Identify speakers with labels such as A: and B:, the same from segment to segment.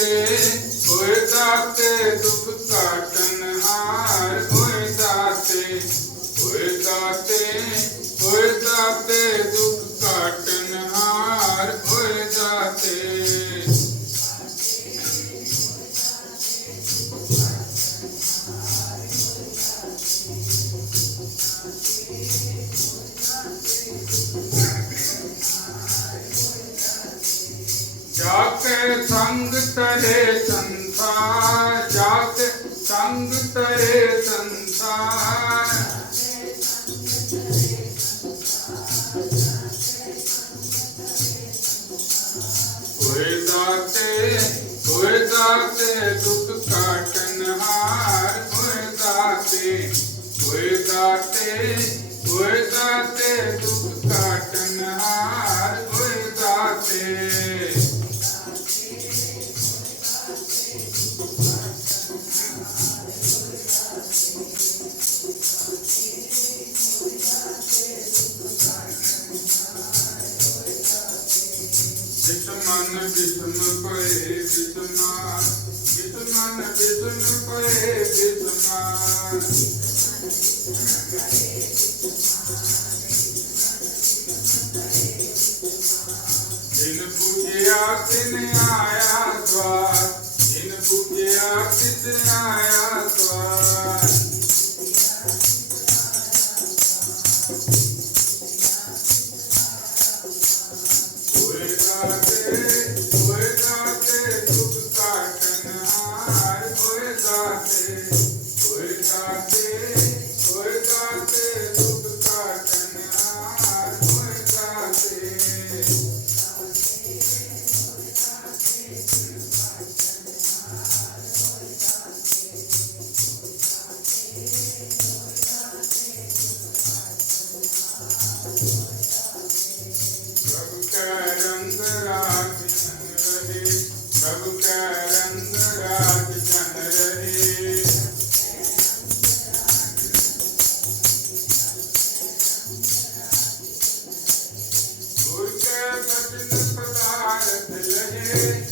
A: ਦਾਤੇ ਹੋਏ ਦੁਖ ਕਾਟਨ ਹਾਰ ਹੋਏ ਦਾਤੇ। ਹੋਏ ਦਾਤੇ ਹੋਏ ਦਾਤੇ ਦੁਖ ਕਾਟ ਜਾਤ ਸੰਗ ਤਰੇ ਸੰਸਾਰ, ਜਾਤ ਸੰਗ ਤਰੇ ਸੰਸਾਰ। ਹੋਏ ਦਾਤੇ ਹੋਏ ਦਾਤੇ ਦੁੱਖ ਕਾਟਨ ਹਾਰ। ਹੋਏ ਦਾਤੇ ਹੋਏ ਦਾਤੇ ਹੋਏ ਦਾਤੇ ਦੁੱਖ ਕਾਟਨ ਹਾਰ। Yeah.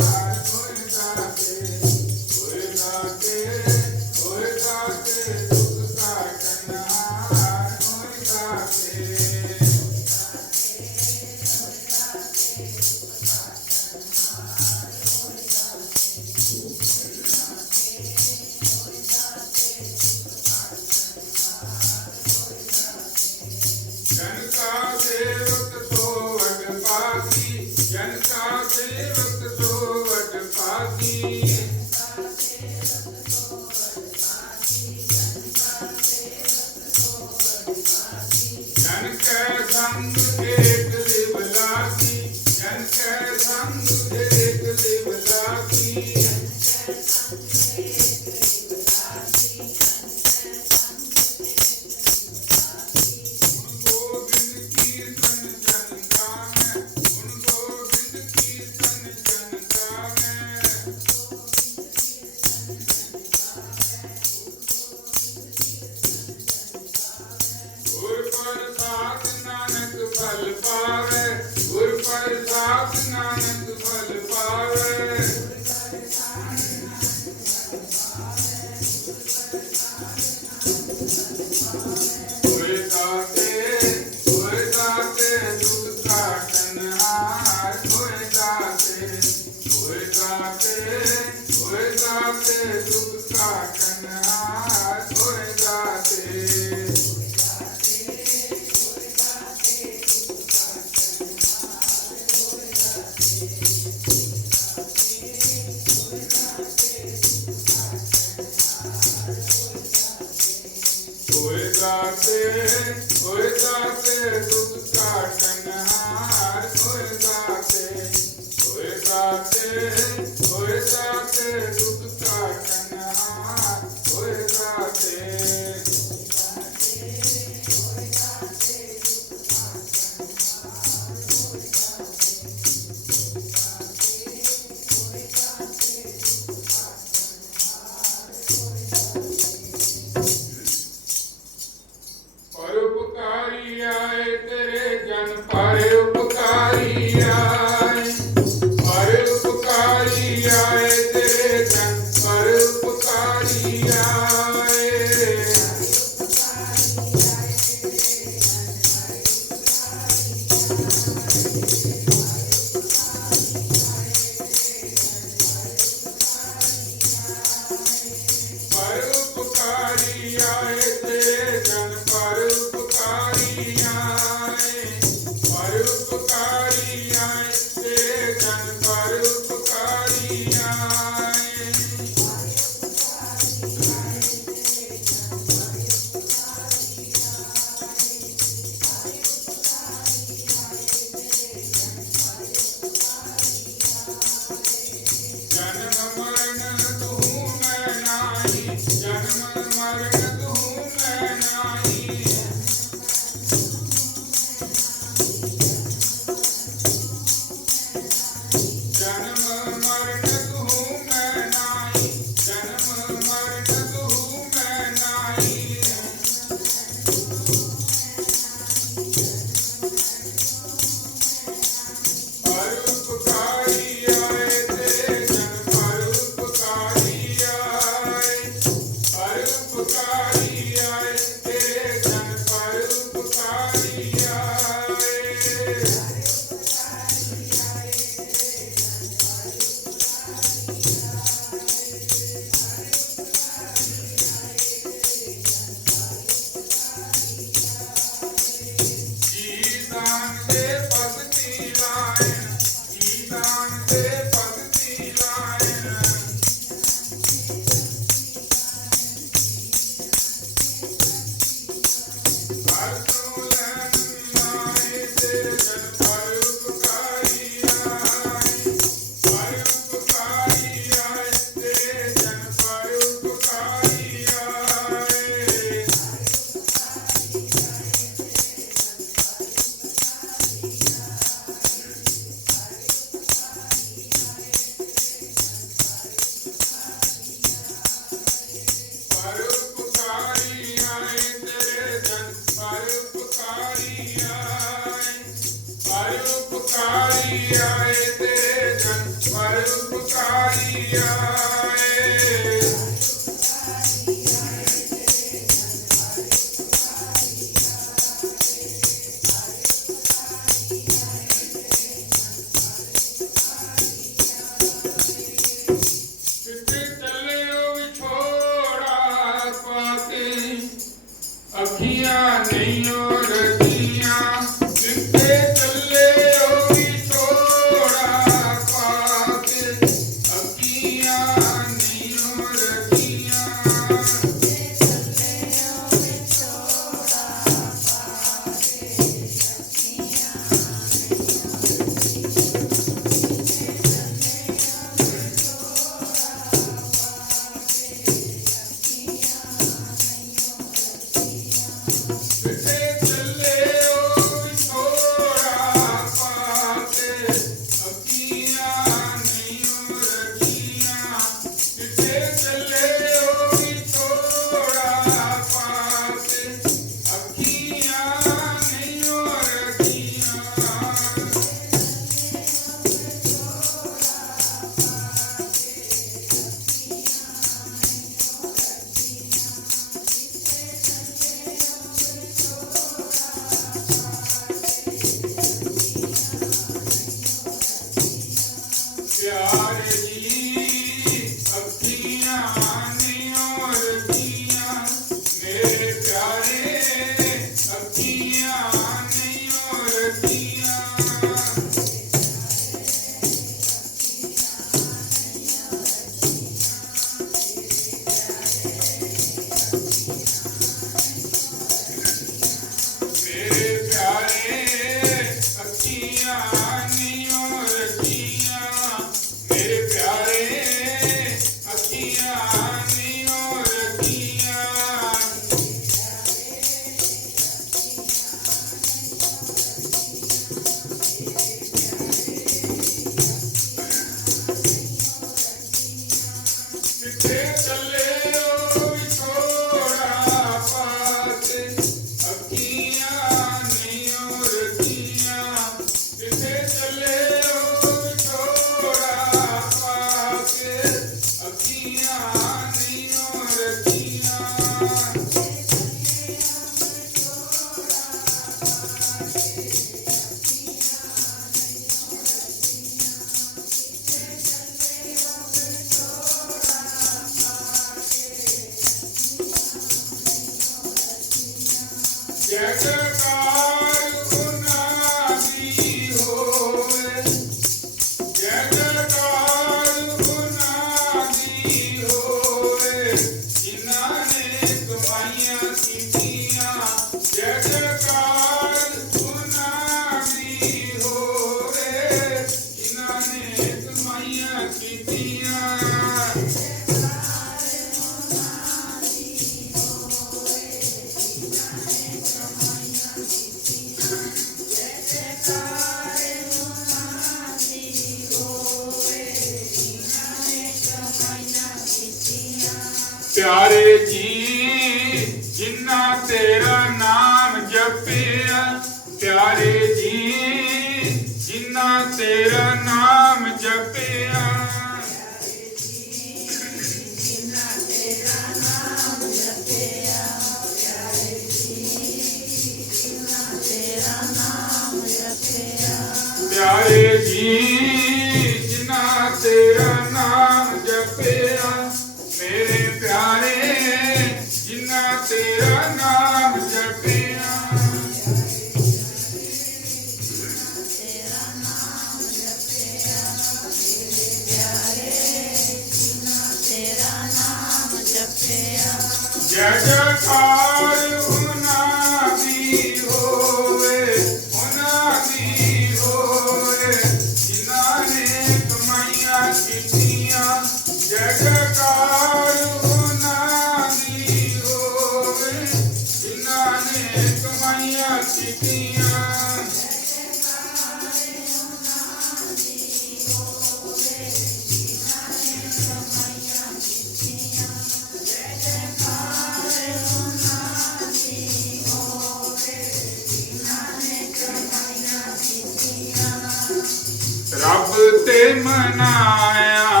A: ਰੱਬ ਤੇ ਮਨਾਇਆ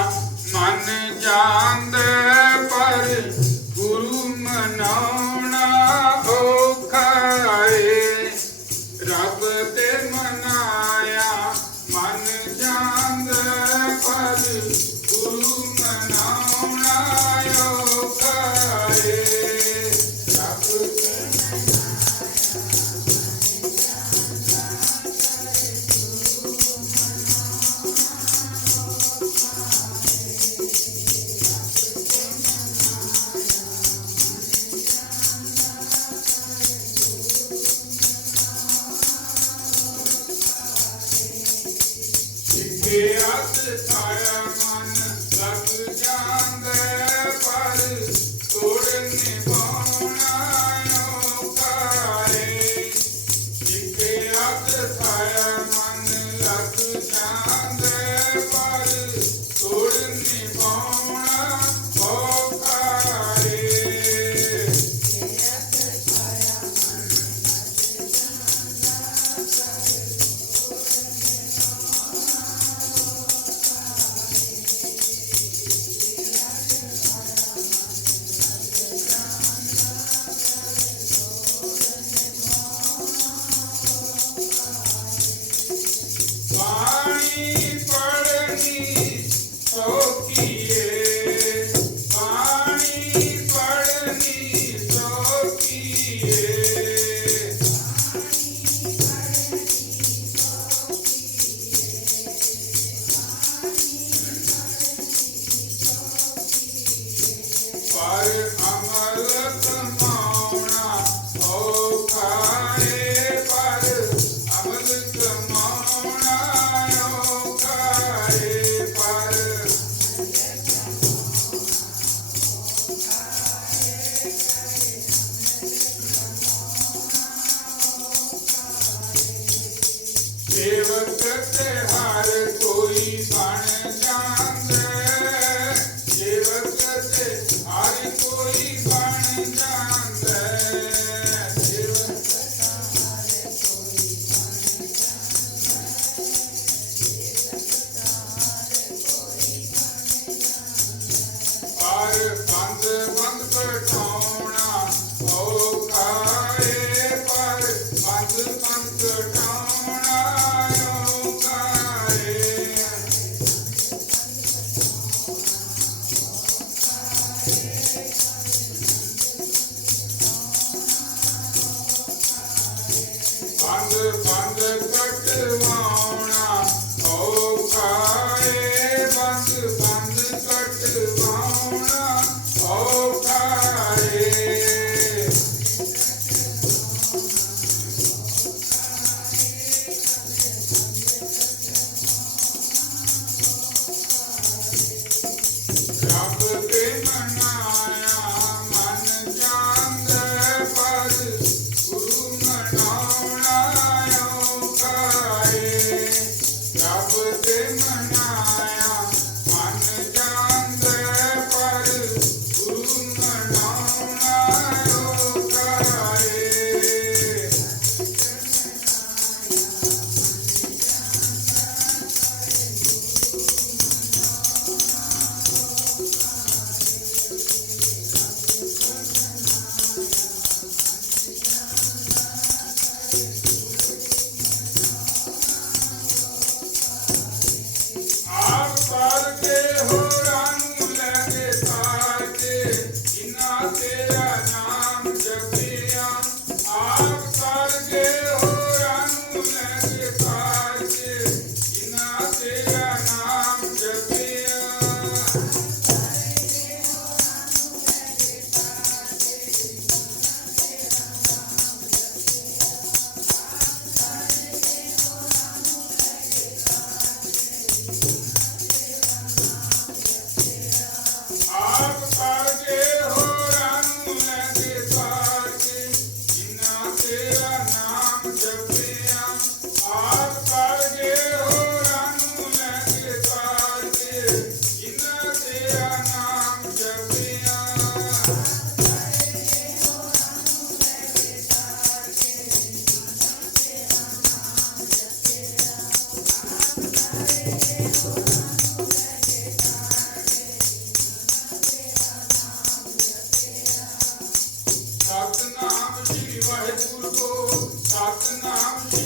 A: ਮਨ ਜਾਂਦਾ ਜਿੱਥੇ ਹੱਥ नाम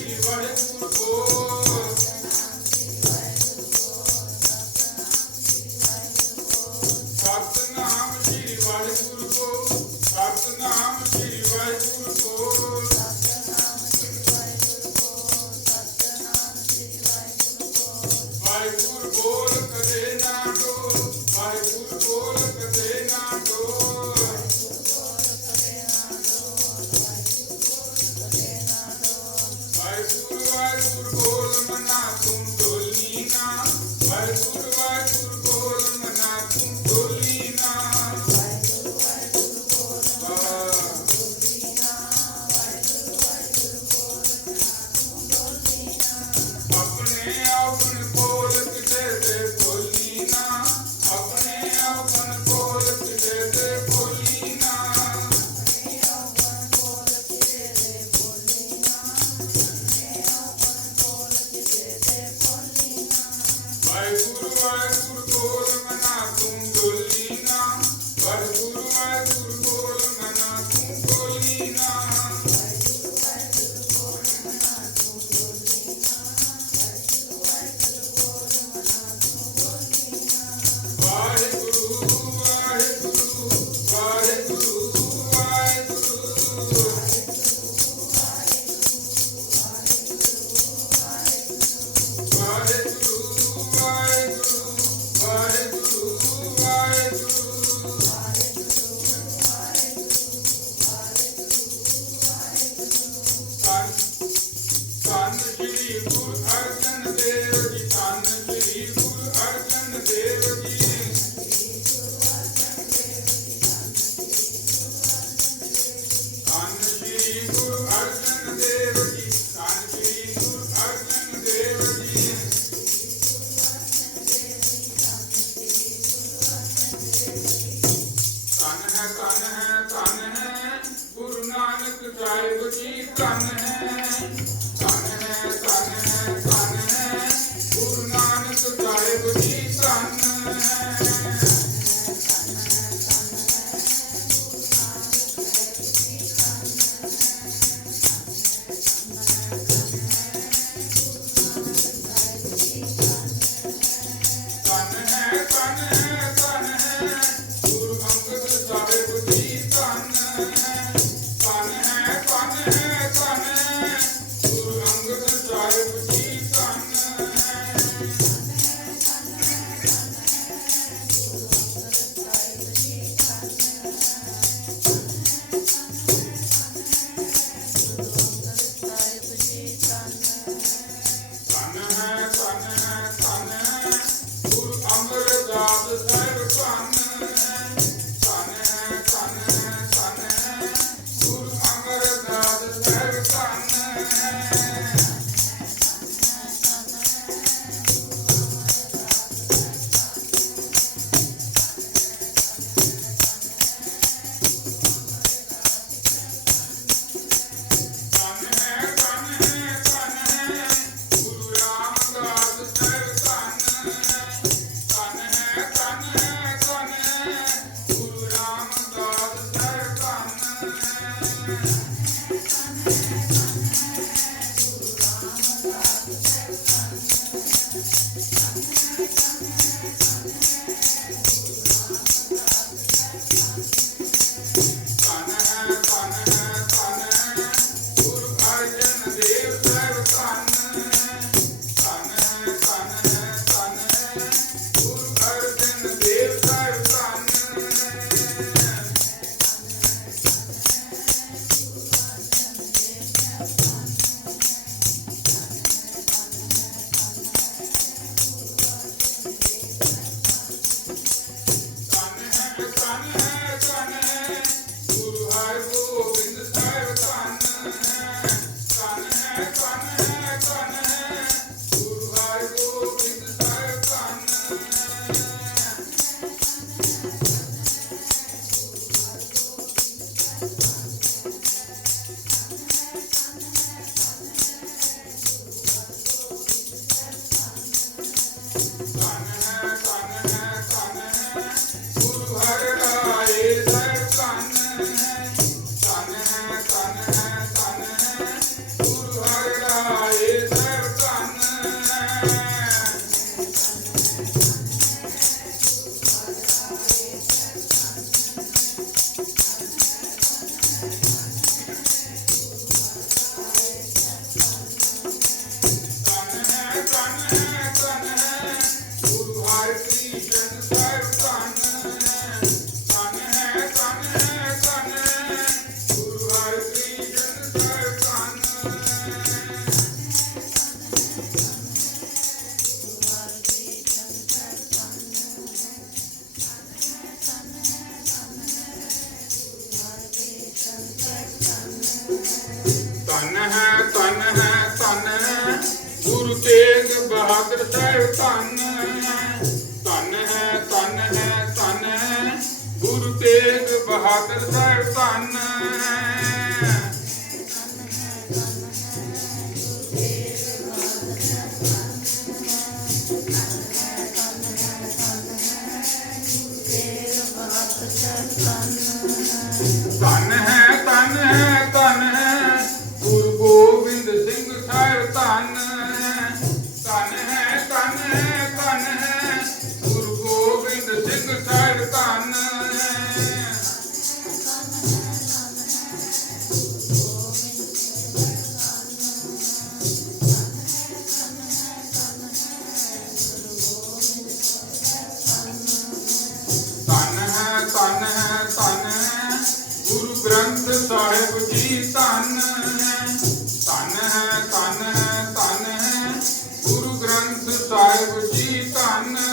A: sun